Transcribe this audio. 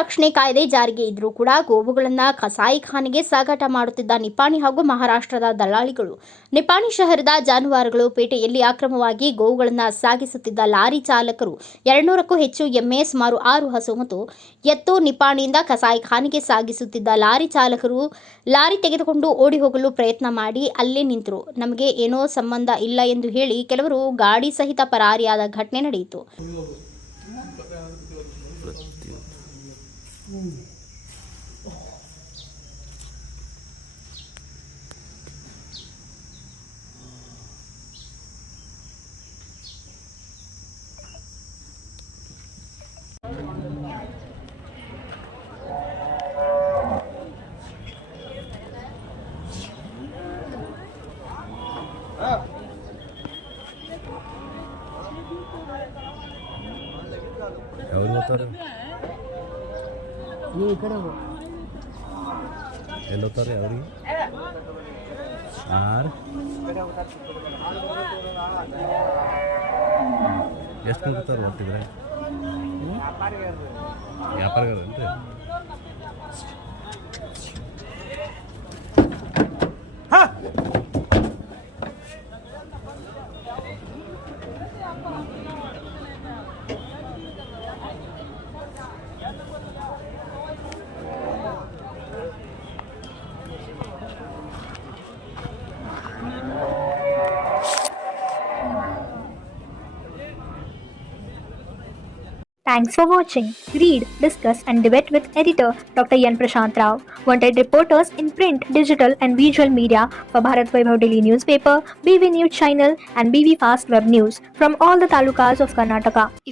ರಕ್ಷಣೆ ಕಾಯ್ದೆ ಜಾರಿಗೆ ಇದ್ರೂ ಕೂಡ ಗೋವುಗಳನ್ನು ಕಸಾಯಿಖಾನೆಗೆ ಸಾಗಾಟ ಮಾಡುತ್ತಿದ್ದ ನಿಪ್ಪಾಣಿ ಹಾಗೂ ಮಹಾರಾಷ್ಟ್ರದ ದಲ್ಲಾಳಿಗಳು. ನಿಪ್ಪಾಣಿ ಶಹರದ ಜಾನುವಾರುಗಳು ಪೇಟೆಯಲ್ಲಿ ಅಕ್ರಮವಾಗಿ ಗೋವುಗಳನ್ನು ಸಾಗಿಸುತ್ತಿದ್ದ ಲಾರಿ ಚಾಲಕರು 200ಕ್ಕೂ ಹೆಚ್ಚು ಎಮ್ಮೆ, ಸುಮಾರು 6 ಹಸು ಮತ್ತು ಎತ್ತು ನಿಪ್ಪಾಣಿಯಿಂದ ಕಸಾಯಿಖಾನೆಗೆ ಸಾಗಿಸುತ್ತಿದ್ದ ಲಾರಿ ಚಾಲಕರು ಲಾರಿ ತೆಗೆದುಕೊಂಡು ಓಡಿ ಹೋಗಲು ಪ್ರಯತ್ನ ಮಾಡಿ ಅಲ್ಲೇ ನಿಂತರು. ನಮಗೆ ಏನೋ ಸಂಬಂಧ ಇಲ್ಲ ಎಂದು ಹೇಳಿ ಕೆಲವರು ಗಾಡಿ ಸಹಿತ ಪರಾರಿಯಾದ ಘಟನೆ ನಡೆಯಿತು. ఎవరు పోతారు వెళ్ళొస్తారు ఎవరికి ಎಷ್ಟು ಕೊಡ್ತಾರೆ ಹೊರ್ತಿದ್ರೆ ವ್ಯಾಪಾರಿಗಾರ ಅಂದ್ರೆ Thanks for watching. Read, discuss and debate with editor Dr. Yan Prashant Rao. Wanted reporters in print, digital and visual media for Bharat Vaibhav Daily Newspaper, BV News Channel and BV Fast Web News from all the talukas of Karnataka.